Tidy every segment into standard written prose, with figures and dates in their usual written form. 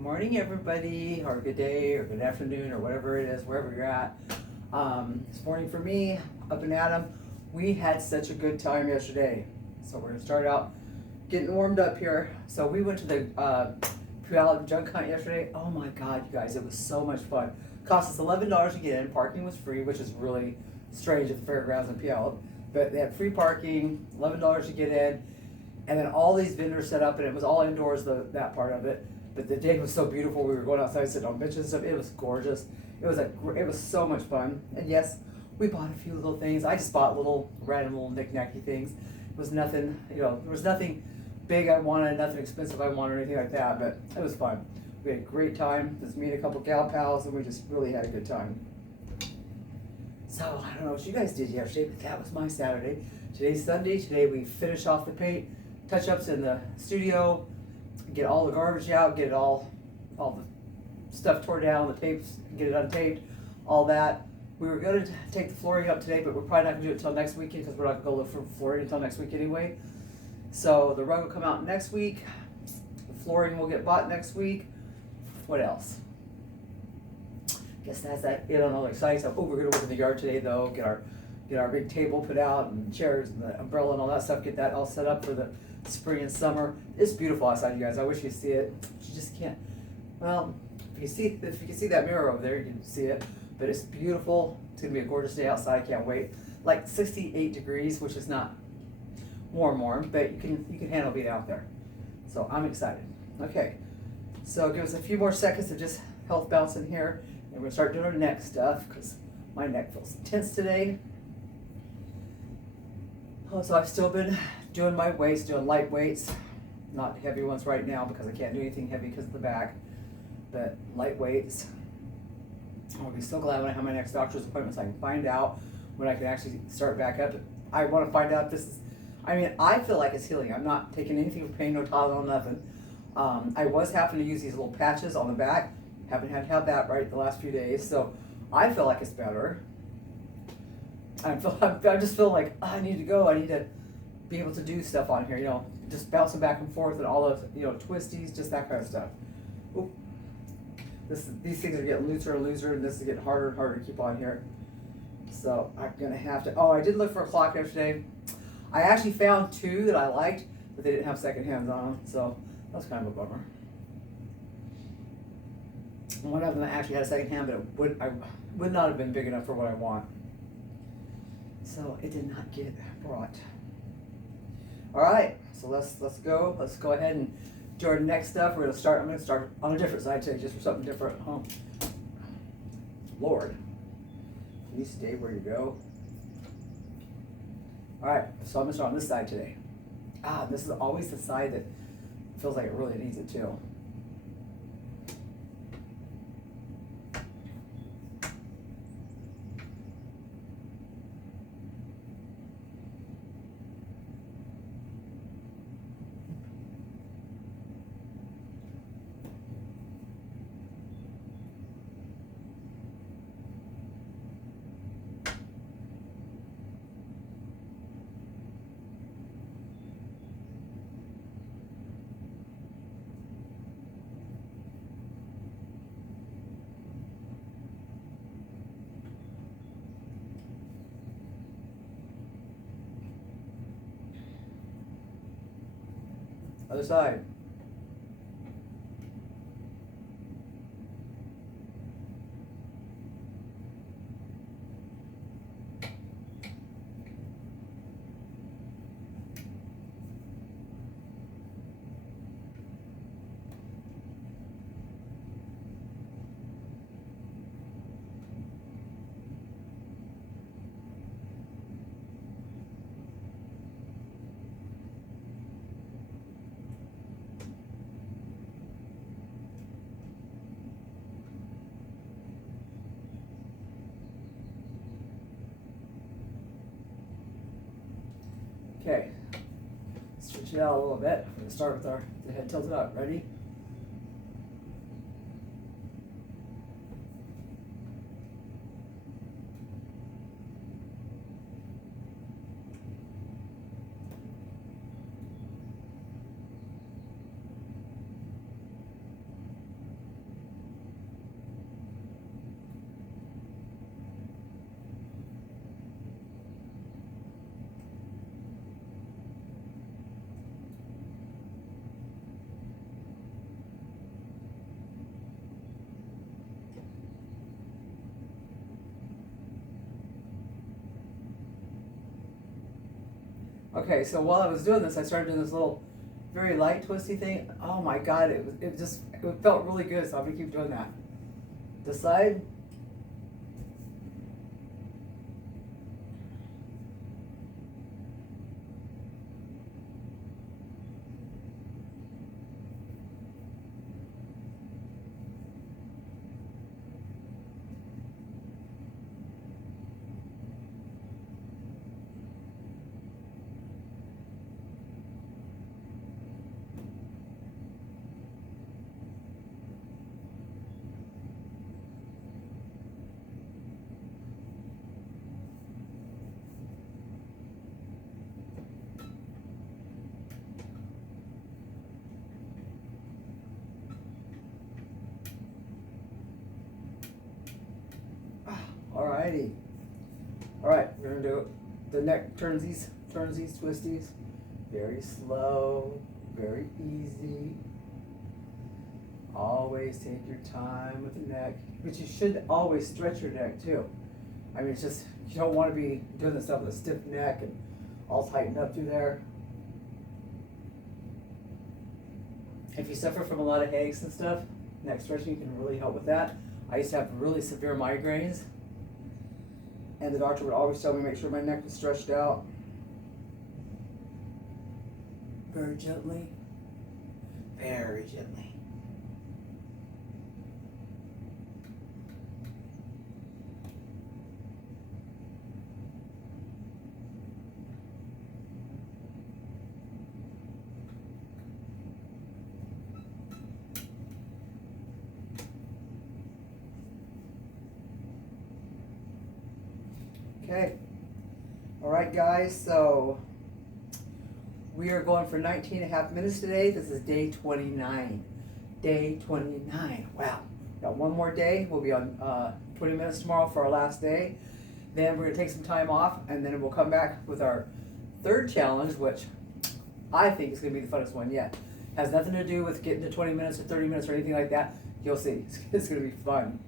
Morning, everybody, or good day, or good afternoon, or whatever it is, wherever you're at. This morning for me, up and Adam, we had such a good time yesterday. So we're gonna start out getting warmed up here. So we went to the Puyallup junk hunt yesterday. Oh my God, you guys, it was so much fun. Cost us $11 to get in. Parking was free, which is really strange at the fairgrounds in Puyallup. But they had free parking, $11 to get in, and then all these vendors set up, and it was all indoors, that part of it. But the day was so beautiful. We were going outside, sitting on benches and stuff. It was gorgeous. It was so much fun. And yes, we bought a few little things. I just bought random little knick-knacky things. It was nothing, there was nothing big I wanted, nothing expensive I wanted, or anything like that. But it was fun. We had a great time. Just me and a couple gal pals, and we just really had a good time. So I don't know what you guys did yesterday, but that was my Saturday. Today's Sunday. Today we finish off the paint touch-ups in the studio. Get all the garbage out, get all the stuff tore down, the tapes, get it untaped, all that. We were going to take the flooring up today, but we're probably not going to do it until next weekend because we're not going to go look for flooring until next week anyway. So the rug will come out next week. The flooring will get bought next week. What else? Guess that's that. I don't know, exciting stuff. Oh, we're going to work in the yard today though. Get our big table put out and chairs and the umbrella and all that stuff. Get that all set up for the spring and summer. It's beautiful outside, you guys. I wish you could see it. You just can't. Well, if you can see that mirror over there, you can see it. But it's beautiful. It's gonna be a gorgeous day outside. I can't wait. Like 68 degrees, which is not warm, but you can handle being out there. So I'm excited. Okay, so give us a few more seconds of just health bounce in here, and we're gonna start doing our neck stuff because my neck feels tense today. Oh, so I've still been doing my weights, doing light weights, not heavy ones right now because I can't do anything heavy because of the back, but light weights. I'll be so glad when I have my next doctor's appointment so I can find out when I can actually start back up. I want to find out if this is, I feel like it's healing. I'm not taking anything for pain, no Tylenol, nothing. I was having to use these little patches on the back. Haven't had to have that right the last few days, so I feel like it's better. I just feel like I need to go. I need to be able to do stuff on here, just bouncing back and forth and all those, twisties, just that kind of stuff. Oop. These things are getting looser and looser, and this is getting harder and harder to keep on here. So I'm gonna have to. Oh, I did look for a clock yesterday. I actually found two that I liked, but they didn't have second hands on them, so that was kind of a bummer. One of them actually had a second hand, but I would not have been big enough for what I want. So it did not get brought. All right, so let's go. Let's go ahead and do our next stuff. I'm gonna start on a different side today, just for something different. Oh, Lord, can you stay where you go? All right, so I'm gonna start on this side today. This is always the side that feels like it really needs it too. Other side. Okay, switch it out a little bit. We're gonna start with the head tilted up. Ready? Okay, so while I was doing this, I started doing this little, very light twisty thing. Oh my God, it felt really good. So I'm gonna keep doing that. This side. Alrighty. Alright, we're gonna do the neck turnsies, twisties. Very slow, very easy. Always take your time with the neck, but you should always stretch your neck too. I mean, it's just, you don't want to be doing this stuff with a stiff neck and all tightened up through there. If you suffer from a lot of headaches and stuff, neck stretching can really help with that. I used to have really severe migraines, and the doctor would always tell me to make sure my neck was stretched out. Very gently. Very gently. Okay. All right, guys, so we are going for 19 and a half minutes today. This is day 29. Day 29. Wow. Got one more day. We'll be on 20 minutes tomorrow for our last day. Then we're going to take some time off, and then we'll come back with our third challenge, which I think is going to be the funnest one yet. Has nothing to do with getting to 20 minutes or 30 minutes or anything like that. You'll see. It's going to be fun.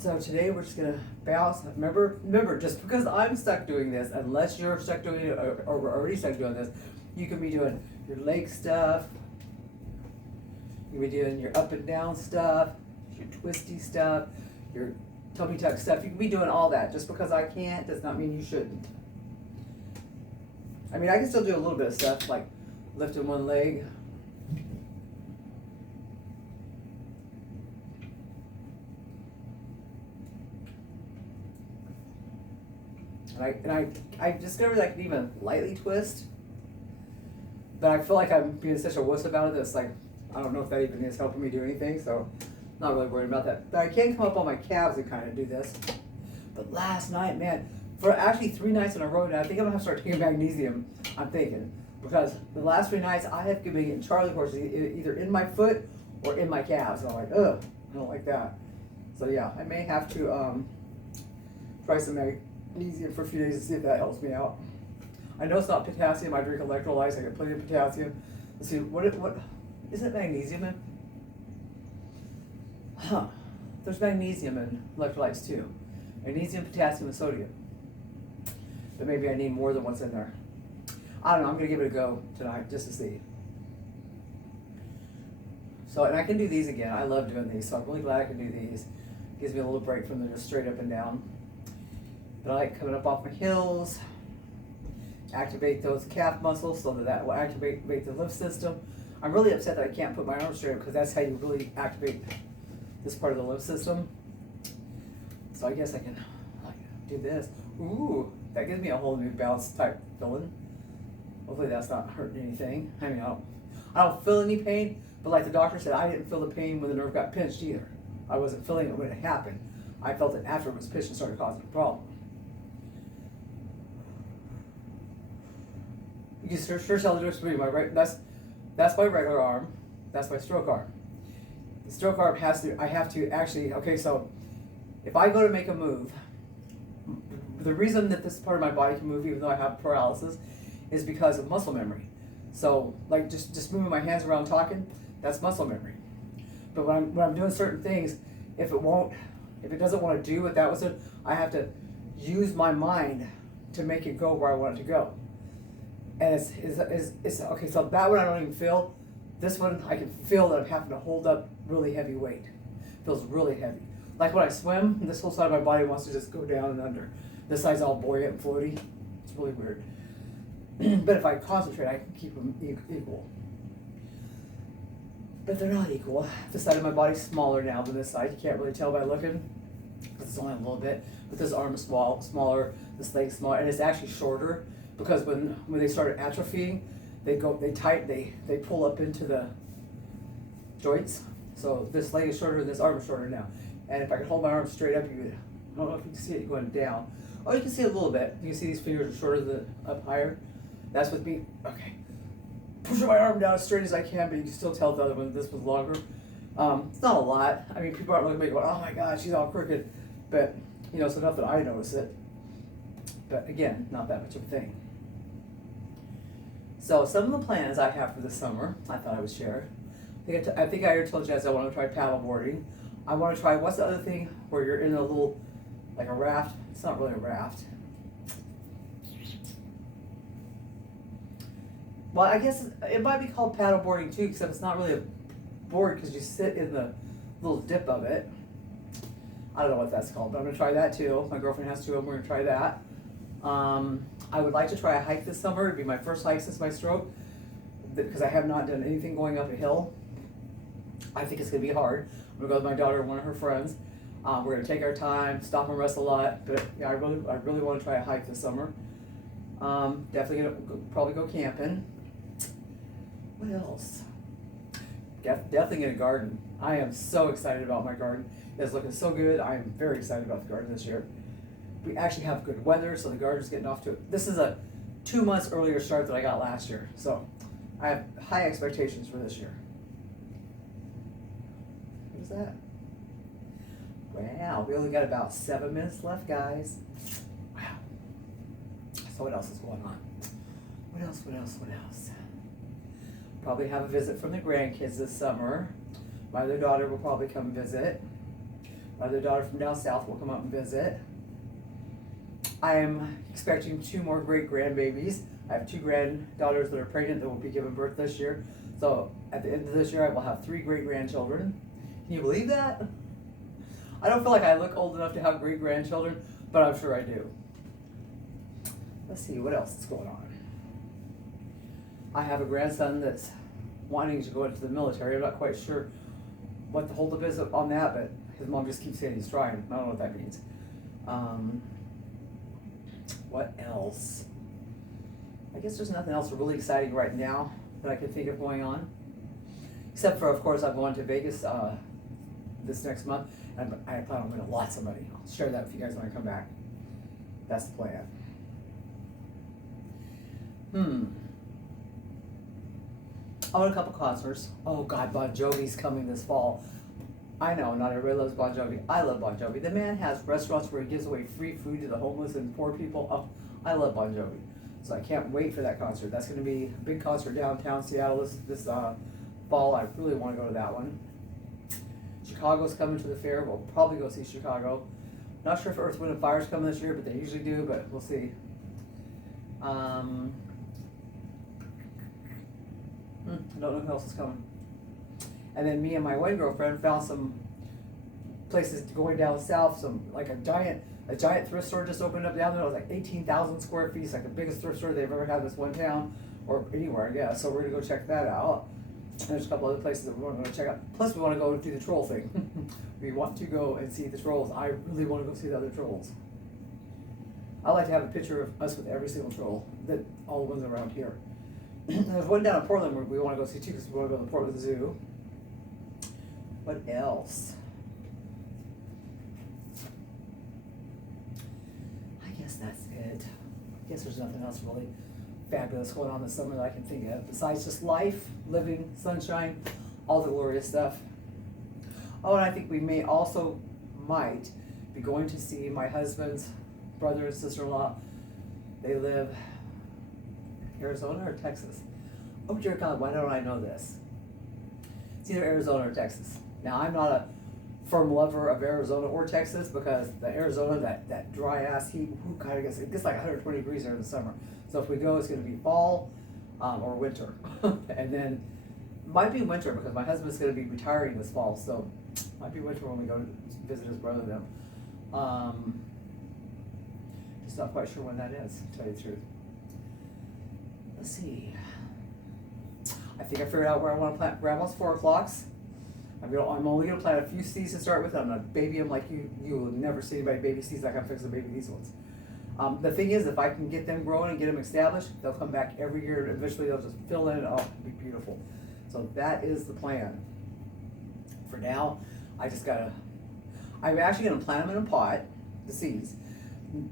So today we're just gonna bounce. Remember, just because I'm stuck doing this, unless you're stuck doing it or already stuck doing this, you can be doing your leg stuff, you can be doing your up and down stuff, your twisty stuff, your tummy tuck stuff. You can be doing all that. Just because I can't does not mean you shouldn't. I mean, I can still do a little bit of stuff like lifting one leg. And I discovered I can even lightly twist, but I feel like I'm being such a wuss about it that it's like, I don't know if that even is helping me do anything, so not really worried about that. But I can come up on my calves and kind of do this. But last night, man, for actually 3 nights in a row now, I think I'm gonna have to start taking magnesium, I'm thinking. Because the last 3 nights I have been getting Charlie horses either in my foot or in my calves. And I'm like, ugh, I don't like that. So yeah, I may have to try some magnesium for a few days to see if that helps me out. I know it's not potassium. I drink electrolytes. I get plenty of potassium. Let's see, what is it magnesium in? Huh. There's magnesium in electrolytes too. Magnesium, potassium, and sodium. But maybe I need more than what's in there. I don't know. I'm going to give it a go tonight just to see. So, and I can do these again. I love doing these, so I'm really glad I can do these. Gives me a little break from the just straight up and down. But I like coming up off my heels. Activate those calf muscles so that will activate the lymph system. I'm really upset that I can't put my arms straight up because that's how you really activate this part of the lymph system. So I guess I can do this. Ooh, that gives me a whole new bounce type feeling. Hopefully that's not hurting anything. I mean, I don't feel any pain, but like the doctor said, I didn't feel the pain when the nerve got pinched either. I wasn't feeling it when it happened. I felt it after it was pinched and started causing a problem. You can sure tell the difference between my right. That's my regular arm. That's my stroke arm. The stroke arm I have to actually. Okay, so if I go to make a move, the reason that this part of my body can move, even though I have paralysis, is because of muscle memory. So, like just moving my hands around talking, that's muscle memory. But when I'm doing certain things, if it doesn't want to do what that was doing, I have to use my mind to make it go where I want it to go. And it's okay. So that one I don't even feel. This one I can feel that I'm having to hold up really heavy weight. Feels really heavy. Like when I swim, this whole side of my body wants to just go down and under. This side's all buoyant and floaty. It's really weird. But if I concentrate, I can keep them equal. But they're not equal. This side of my body's smaller now than this side. You can't really tell by looking, because it's only a little bit. But this arm is smaller, this leg's smaller, and it's actually shorter, because when they start atrophying, they pull up into the joints. So this leg is shorter and this arm is shorter now. And if I can hold my arm straight up, I don't know if you can see it going down. Oh, you can see it a little bit. You can see these fingers are shorter than up higher. That's with me. Okay. Pushing my arm down as straight as I can, but you can still tell the other one, this was longer. It's not a lot. I mean, people aren't looking at me going, oh my God, she's all crooked. But, so not that I notice it. But again, not that much of a thing. So some of the plans I have for this summer, I thought I would share. I think I already told you guys I want to try paddle boarding. I want to try, what's the other thing where you're in a little, like a raft? It's not really a raft. Well, I guess it might be called paddle boarding too, except it's not really a board because you sit in the little dip of it. I don't know what that's called, but I'm going to try that too. My girlfriend has two of them. We're going to try that. I would like to try a hike this summer. It'd be my first hike since my stroke, because I have not done anything going up a hill. I think it's going to be hard. I'm going to go with my daughter and one of her friends. We're going to take our time, stop and rest a lot, but yeah, I really want to try a hike this summer. Definitely going to probably go camping. What else? Definitely get a garden. I am so excited about my garden. It's looking so good. I am very excited about the garden this year. We actually have good weather, so the garden's getting off to it. This is a 2 months earlier start than I got last year, so I have high expectations for this year. What is that? Wow, we only got about 7 minutes left, guys. Wow. So what else is going on? What else? Probably have a visit from the grandkids this summer. My other daughter will probably come visit. My other daughter from down south will come up and visit. I am expecting 2 more great grandbabies. I have 2 granddaughters that are pregnant that will be giving birth this year. So at the end of this year, I will have 3 great grandchildren. Can you believe that? I don't feel like I look old enough to have great grandchildren, but I'm sure I do. Let's see, what else is going on? I have a grandson that's wanting to go into the military. I'm not quite sure what the holdup is on that, but his mom just keeps saying he's trying. I don't know what that means. What else? I guess there's nothing else really exciting right now that I can think of going on. Except for, of course, I'm going to Vegas this next month, and I plan on winning lots of money. I'll share that with you guys when I come back. That's the plan. I want a couple concerts. Oh God, Bon Jovi's coming this fall. I know, not everybody loves Bon Jovi. I love Bon Jovi. The man has restaurants where he gives away free food to the homeless and poor people. Oh, I love Bon Jovi. So I can't wait for that concert. That's going to be a big concert downtown Seattle this fall. I really want to go to that one. Chicago's coming to the fair. We'll probably go see Chicago. Not sure if Earth, Wind, and Fire's coming this year, but they usually do, but we'll see. I don't know who else is coming. And then me and my one girlfriend found some places going down south, like a giant thrift store just opened up down there. It was like 18,000 square feet. It's like the biggest thrift store they've ever had in this one town, or anywhere, I guess. So we're gonna go check that out. And there's a couple other places that we want to go check out. Plus we want to go and do the troll thing. We want to go and see the trolls. I really want to go see the other trolls. I like to have a picture of us with every single troll, all the ones around here. There's one down in Portland where we want to go see too, because we want to go to the Portland Zoo. What else? I guess that's it. I guess there's nothing else really fabulous going on this summer that I can think of, besides just life, living, sunshine, all the glorious stuff. Oh, and I think we might be going to see my husband's brother and sister-in-law. They live Arizona or Texas. Oh dear God, why don't I know this? It's either Arizona or Texas. Now I'm not a firm lover of Arizona or Texas, because the Arizona, that dry ass heat, kind of it gets like 120 degrees there in the summer. So if we go, it's going to be fall or winter, and then might be winter because my husband's going to be retiring this fall, so might be winter when we go to visit his brother then. Just not quite sure when that is, to tell you the truth. Let's see. I think I figured out where I want to plant Grandma's 4 o'clocks. I'm only gonna plant a few seeds to start with. I'm gonna baby them like you will never see anybody baby seeds like I'm fixing to baby these ones. The thing is, if I can get them growing and get them established, they'll come back every year and eventually they'll just fill in and it'll be beautiful. So that is the plan. For now, I'm actually gonna plant them in a pot, the seeds,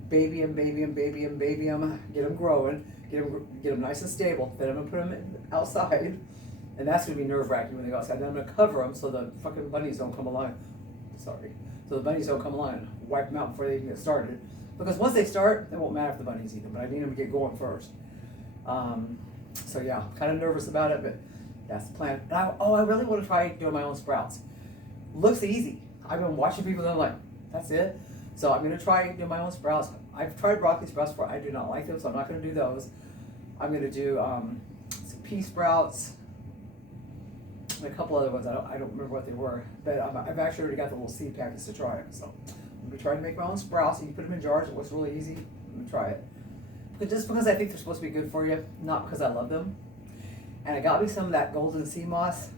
baby them, get them growing, get them nice and stable. Then I'm gonna put them outside. And that's gonna be nerve-wracking when they go outside. Then I'm gonna cover them so the fucking bunnies don't come along. Sorry. So the bunnies don't come along and wipe them out before they even get started. Because once they start, it won't matter if the bunnies eat them, but I need them to get going first. So yeah, I'm kind of nervous about it, but that's the plan. And I really want to try doing my own sprouts. Looks easy. I've been watching people and I'm like, that's it? So I'm gonna try doing my own sprouts. I've tried broccoli sprouts before. I do not like them, so I'm not gonna do those. I'm gonna do some pea sprouts, a couple other ones, I don't remember what they were, but I've actually already got the little seed packets to try them. So I'm gonna try to make my own sprouts. So you put them in jars. It looks really easy. I'm gonna try it, but just because I think they're supposed to be good for you, not because I love them. And I got me some of that golden sea moss.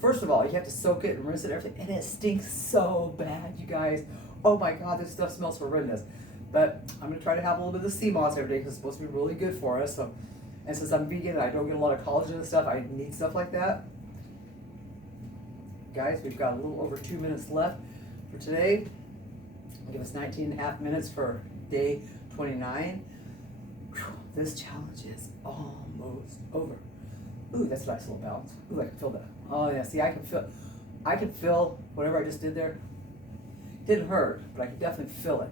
First of all, you have to soak it and rinse it and everything, and it stinks so bad, you guys. Oh my God, this stuff smells horrendous. But I'm gonna try to have a little bit of sea moss every day because it's supposed to be really good for us. So. And since I'm vegan and I don't get a lot of collagen and stuff, I need stuff like that. Guys, we've got a little over 2 minutes left for today. Give us 19 and a half minutes for day 29. Whew, this challenge is almost over. Ooh, that's a nice little bounce. Ooh, I can feel that. Oh yeah, see, I can feel whatever I just did there. Didn't hurt, but I can definitely feel it.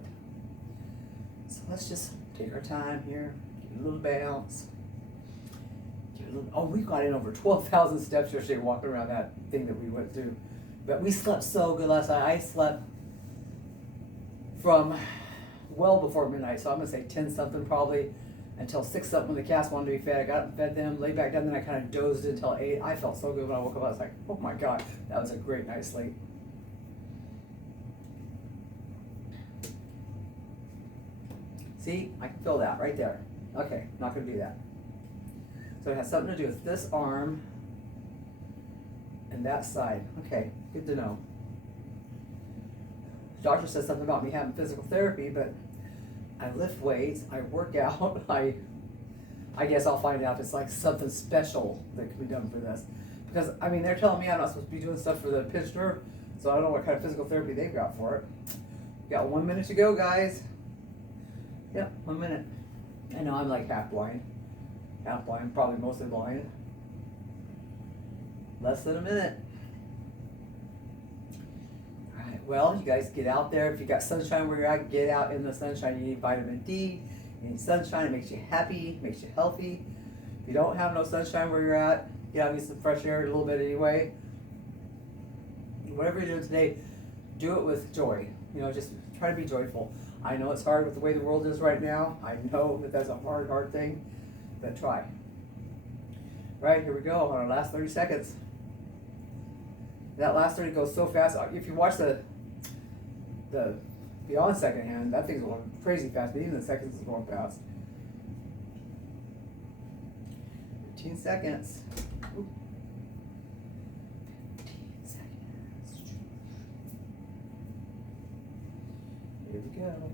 So let's just take our time here, give it a little bounce. Oh, we got in over 12,000 steps yesterday walking around that thing that we went through. But we slept so good last night. I slept from well before midnight, so I'm gonna say 10 something probably, until 6 something when the cats wanted to be fed. I got and fed them, laid back down, then I kind of dozed until 8. I felt so good when I woke up. I was like, oh my God, that was a great night's sleep. See, I can feel that right there. Okay, not gonna do that. So it has something to do with this arm and that side. Okay, good to know. The doctor says something about me having physical therapy, but I lift weights, I work out, I guess I'll find out if it's like something special that can be done for this. Because, I mean, they're telling me I'm not supposed to be doing stuff for the pinched nerve, so I don't know what kind of physical therapy they've got for it. We got 1 minute to go, guys. Yep, 1 minute. I know I'm like half blind, probably mostly blind. Less than a minute. All right, well, you guys get out there. If you got sunshine where you're at, get out in the sunshine. You need vitamin D, you need sunshine. It makes you happy, makes you healthy. If you don't have no sunshine where you're at, get out and get some fresh air a little bit anyway. Whatever you're doing today, do it with joy. You know, just try to be joyful. I know it's hard with the way the world is right now. I know that that's a hard thing, but try. Right, here we go on our last 30 seconds. That last 30 goes so fast. If you watch the beyond second hand, that thing's going crazy fast, but even the seconds is going fast. 15 seconds. Ooh. 15 seconds. Here we go.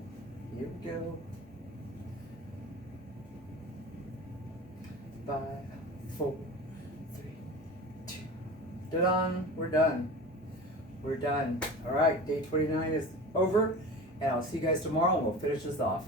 Here we go. 5, 4, 3, 2. Done. We're done. We're done. All right, day 29 is over, and I'll see you guys tomorrow, and we'll finish this off.